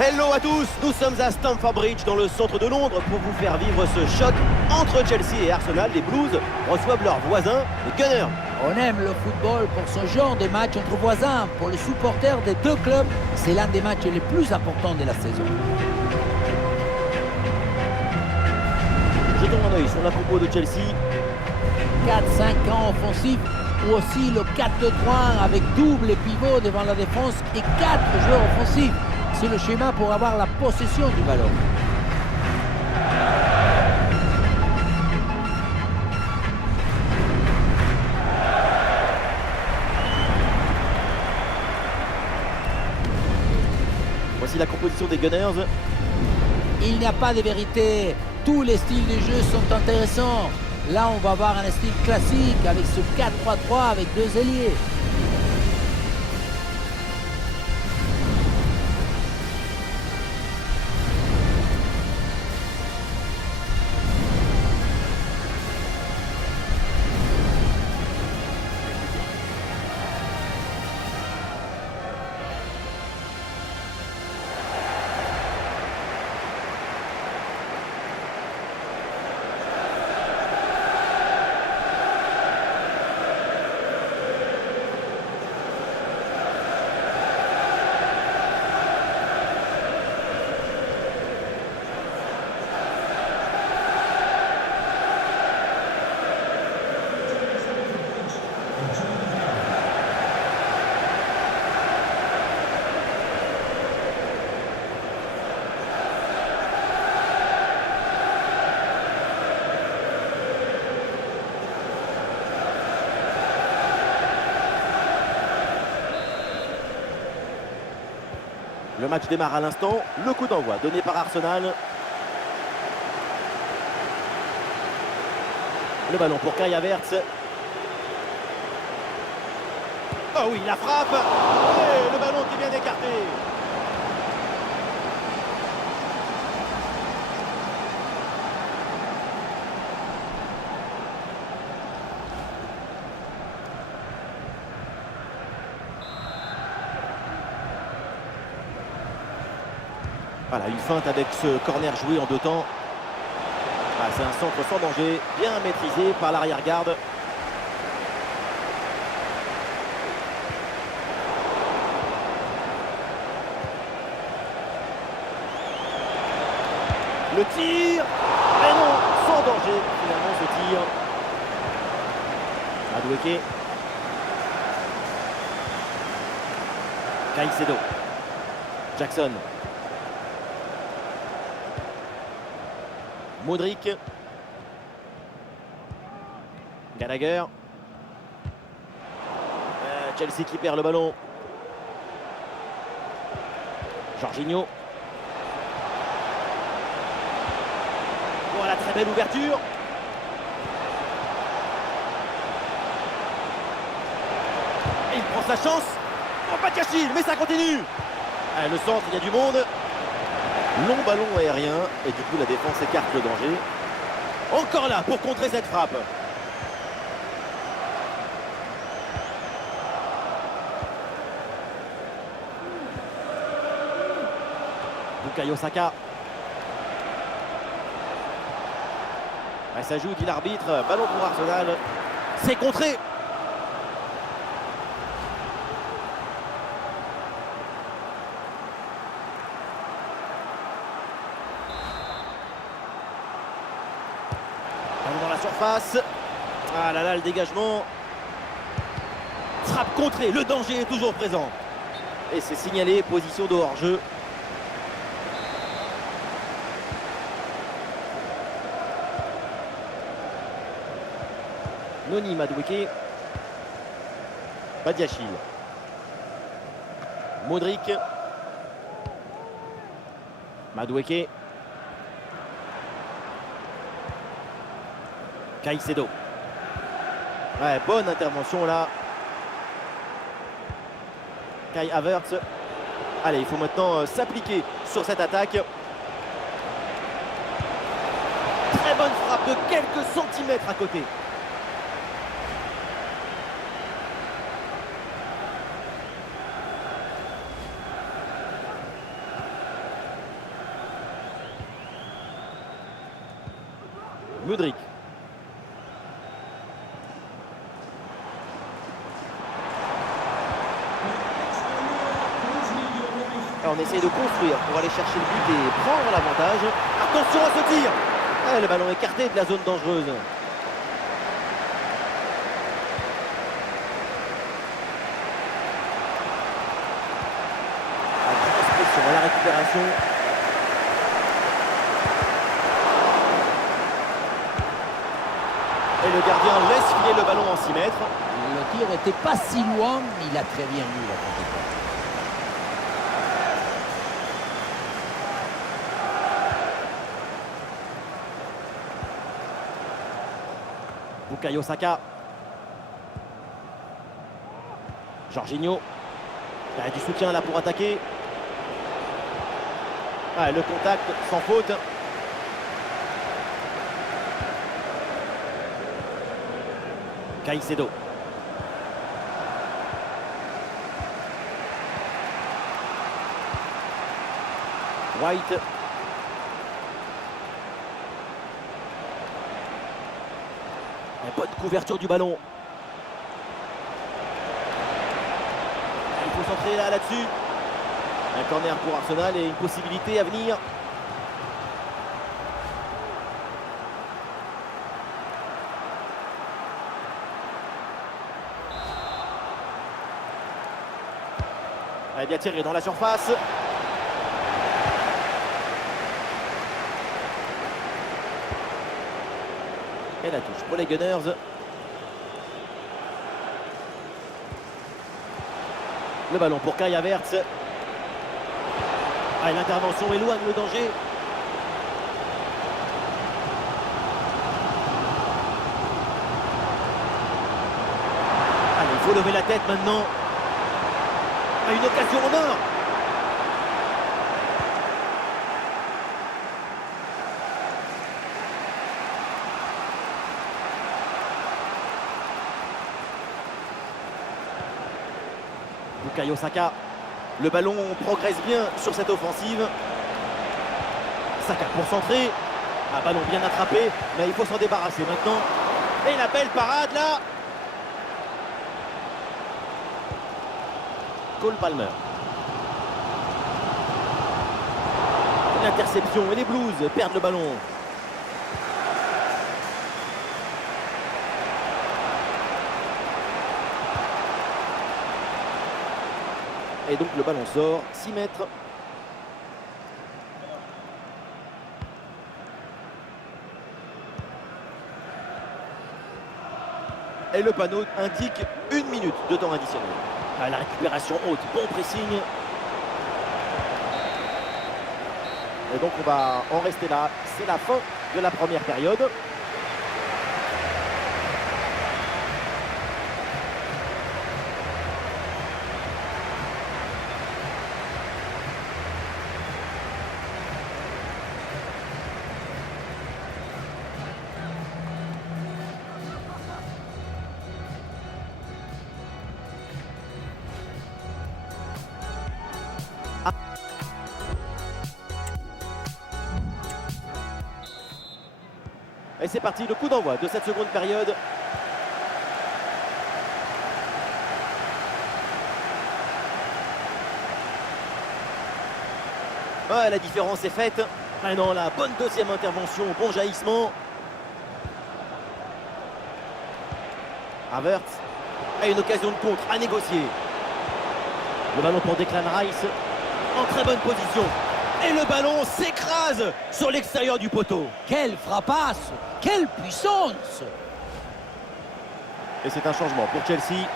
Hello à tous, nous sommes à Stamford Bridge dans le centre de Londres pour vous faire vivre ce choc entre Chelsea et Arsenal. Les Blues reçoivent leurs voisins, les Gunners. On aime le football pour ce genre de match entre voisins. Pour les supporters des deux clubs, c'est l'un des matchs les plus importants de la saison. Jetons un œil sur la compo de Chelsea. 4-5 ans offensifs ou aussi le 4-2-3 avec double pivot devant la défense et 4 joueurs offensifs. C'est le schéma pour avoir la possession du ballon. Voici la composition des Gunners. Il n'y a pas de vérité. Tous les styles de jeu sont intéressants. Là, on va avoir un style classique avec ce 4-3-3 avec deux ailiers. Le match démarre à l'instant. Le coup d'envoi donné par Arsenal. Le ballon pour Kai Havertz. Oh oui, la frappe. Et le ballon qui vient d'écarter. Voilà, une feinte avec ce corner joué en deux temps. Ah, c'est un centre sans danger, bien maîtrisé par l'arrière-garde. Le tir. Mais non, sans danger finalement ce tir. Madueke. Caicedo. Jackson. Modric. Gallagher. Chelsea qui perd le ballon. Jorginho. Voilà, très belle ouverture. Et il prend sa chance. Oh, pas de Cachil, mais ça continue. Le centre, il y a du monde. Long ballon aérien et du coup la défense écarte le danger. Encore là pour contrer cette frappe. Bukayo Saka. Ça joue, dit l'arbitre. Ballon pour Arsenal. C'est contré. Dans la surface. Ah là là, le dégagement. Frappe contrée, le danger est toujours présent. Et c'est signalé, position de hors-jeu. Noni Madueke. Badiachil. Modric. Madueke. Caicedo. Ouais, bonne intervention là. Kai Havertz. Allez, il faut maintenant s'appliquer sur cette attaque. Très bonne frappe de quelques centimètres à côté. Mudryk. Alors, on essaye de construire pour aller chercher le but et prendre l'avantage. Attention à ce tir. Le ballon écarté de la zone dangereuse. À la récupération. Et le gardien laisse filer le ballon en 6 mètres. Le tir n'était pas si loin, mais il a très bien lu la trajectoire. Bukayo Saka. Jorginho. Il y a du soutien là pour attaquer. Le contact sans faute. Caicedo. White. Bonne couverture du ballon. Il faut centrer là-dessus. Un corner pour Arsenal et une possibilité à venir. Bien tiré dans la surface. Et la touche pour les Gunners. Le ballon pour Kai Havertz. L'intervention éloigne le danger. Il faut lever la tête maintenant. Une occasion en or. Bukayo Saka. Le ballon progresse bien sur cette offensive. Saka pour centrer. Un ballon bien attrapé, mais il faut s'en débarrasser maintenant. Et la belle parade là. Cole Palmer. L'interception et les Blues perdent le ballon. Et donc le ballon sort, 6 mètres. Et le panneau indique 1 minute de temps additionnel. La récupération haute, bon pressing. Et donc on va en rester là. C'est la fin de la première période. Et c'est parti, le coup d'envoi de cette seconde période. La différence est faite. Maintenant, la bonne deuxième intervention, bon jaillissement. Havertz a une occasion de contre à négocier. Le ballon pour Declan Rice. En très bonne position. Et le ballon s'écrase sur l'extérieur du poteau. Quelle frappasse! Quelle puissance! Et c'est un changement pour Chelsea.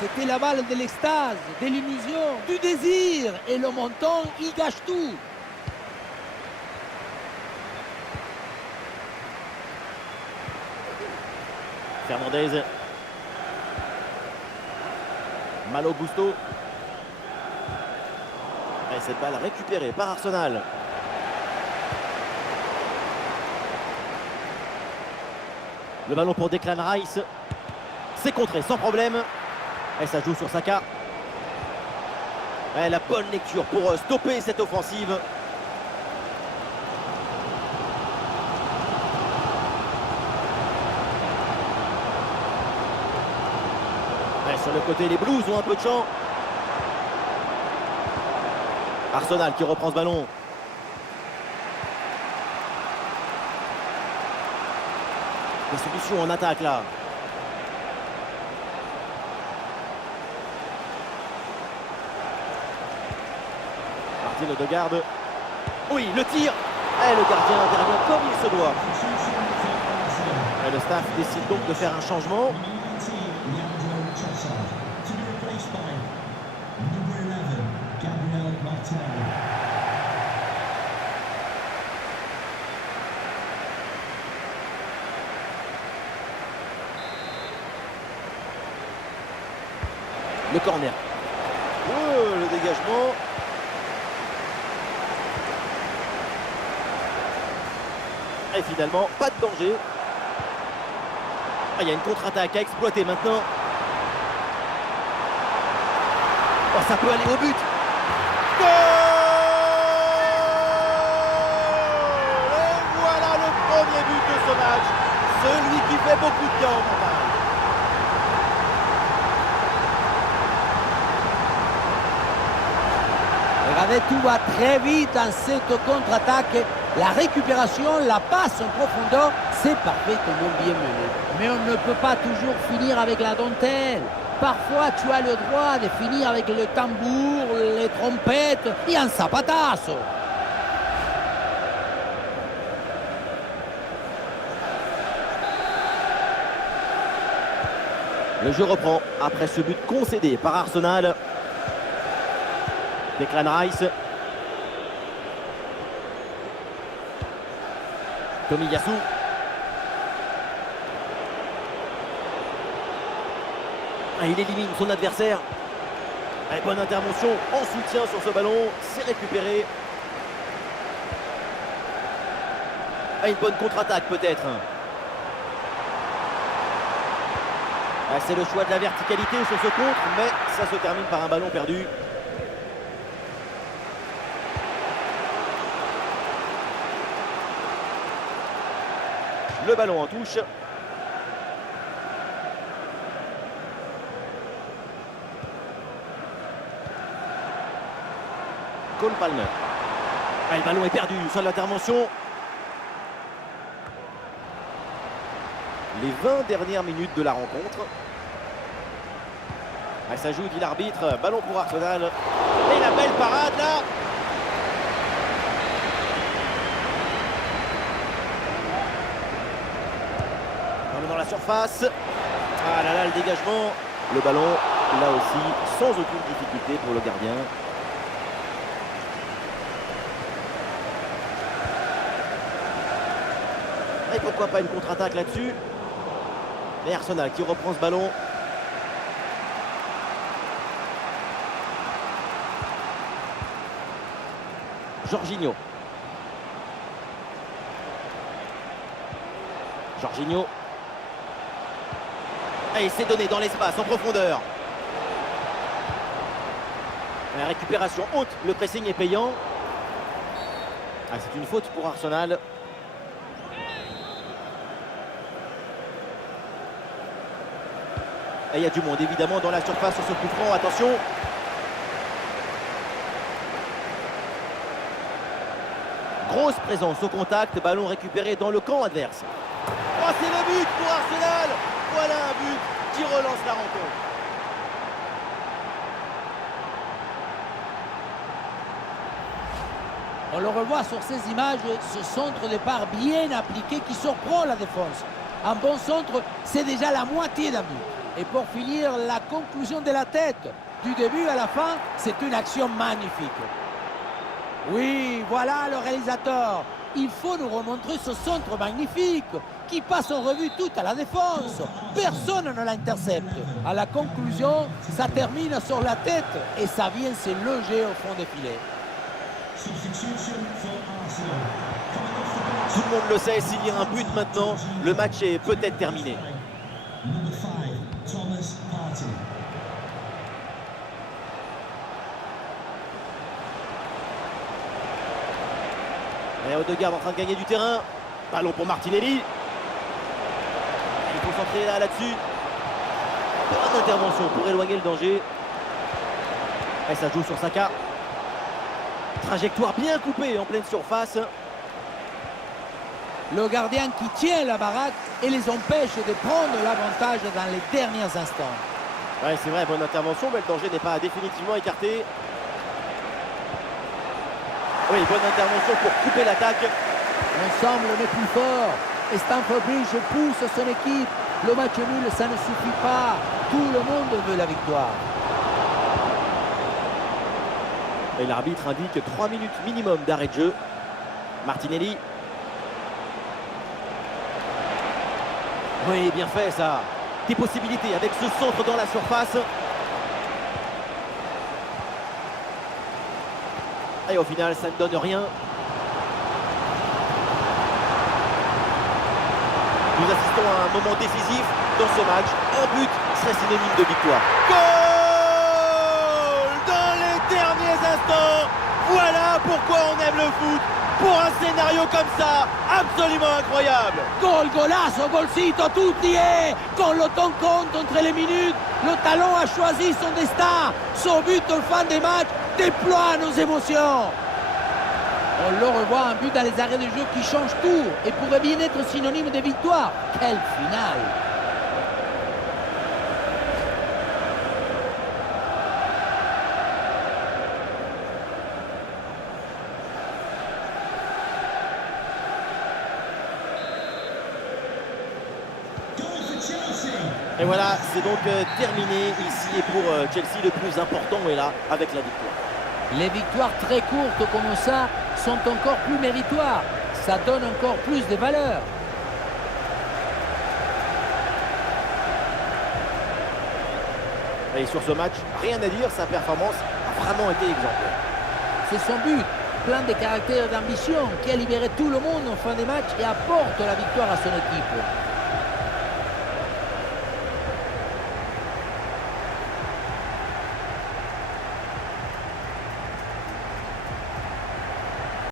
C'était la balle de l'extase, de l'illusion, du désir. Et le montant, il gâche tout. Fernandez. Malo Gusto. Et cette balle récupérée par Arsenal. Le ballon pour Declan Rice. C'est contré sans problème. Et ça joue sur Saka. Et la bonne lecture pour stopper cette offensive. Ouais, sur le côté, les Blues ont un peu de champ. Arsenal qui reprend ce ballon. Des solutions en attaque là. Martin Odegaard. Oui, le tir. Et le gardien intervient comme il se doit. Et le staff décide donc de faire un changement. Le corner. Oh, le dégagement. Et finalement, pas de danger. Ah, il y a une contre-attaque à exploiter maintenant. Oh, ça peut aller au but. Goal! Et voilà le premier but de ce match. Celui qui fait beaucoup de bien au mental. Regardez, tout va très vite dans cette contre-attaque. La récupération, la passe en profondeur, c'est parfaitement bien mené. Mais on ne peut pas toujours finir avec la dentelle. Parfois, tu as le droit de finir avec le tambour, les trompettes et un zapatazo. Le jeu reprend après ce but concédé par Arsenal. Declan Rice. Tomiyasu. Ah, il élimine son adversaire. Ah, bonne intervention en soutien sur ce ballon. C'est récupéré. Ah, une bonne contre-attaque peut-être. Ah, c'est le choix de la verticalité sur ce contre, mais ça se termine par un ballon perdu. Le ballon en touche. Cole Palmer. Ah, le ballon est perdu, seule l'intervention. Les 20 dernières minutes de la rencontre. Ah, ça joue, dit l'arbitre. Ballon pour Arsenal. Et la belle parade là. Dans la surface. Ah là là, le dégagement. Le ballon, là aussi, sans aucune difficulté pour le gardien. Et pourquoi pas une contre-attaque là-dessus. Et Arsenal qui reprend ce ballon. Jorginho. Jorginho. Et c'est donné dans l'espace, en profondeur. La récupération haute, le pressing est payant. Ah, c'est une faute pour Arsenal. Et il y a du monde évidemment dans la surface sur ce coup franc, attention. Grosse présence au contact, ballon récupéré dans le camp adverse. Oh, c'est le but pour Arsenal. Voilà un but qui relance la rencontre. On le revoit sur ces images, ce centre de part bien appliqué qui surprend la défense. Un bon centre, c'est déjà la moitié d'un but. Et pour finir, la conclusion de la tête. Du début à la fin, c'est une action magnifique. Oui, voilà le réalisateur. Il faut nous remontrer ce centre magnifique qui passe en revue toute à la défense. Personne ne l'intercepte. À la conclusion, ça termine sur la tête et ça vient se loger au fond des filets. Tout le monde le sait, s'il y a un but maintenant, le match est peut-être terminé. Et Odegaard en train de gagner du terrain. Ballon pour Martinelli. Il faut s'entraîner là-dessus. Bonne intervention pour éloigner le danger. Et ça joue sur Saka. Trajectoire bien coupée en pleine surface. Le gardien qui tient la baraque et les empêche de prendre l'avantage dans les derniers instants. Ouais, c'est vrai, bonne intervention, mais le danger n'est pas définitivement écarté. Oui, bonne intervention pour couper l'attaque. Ensemble, on est plus fort. Et Stamford Bridge pousse son équipe. Le match nul, ça ne suffit pas. Tout le monde veut la victoire. Et l'arbitre indique 3 minutes minimum d'arrêt de jeu. Martinelli. Oui, bien fait ça. Des possibilités avec ce centre dans la surface. Et au final, ça ne donne rien. Nous assistons à un moment décisif dans ce match. Un but serait synonyme de victoire. Goal dans les derniers instants. Voilà pourquoi on aime le foot. Pour un scénario comme ça, absolument incroyable. Gol, golazo, golcito, tutti et quand le temps compte entre les minutes, le talon a choisi son destin. Son but en fin de match déploie nos émotions. On le revoit, un but dans les arrêts de jeu qui change tout et pourrait bien être synonyme de victoire. Quelle finale! Et voilà, c'est donc terminé ici. Et pour Chelsea, le plus important est là avec la victoire. Les victoires très courtes comme ça sont encore plus méritoires. Ça donne encore plus de valeur. Et sur ce match, rien à dire, sa performance a vraiment été exemplaire. C'est son but, plein de caractère et d'ambition, qui a libéré tout le monde en fin de match et apporte la victoire à son équipe.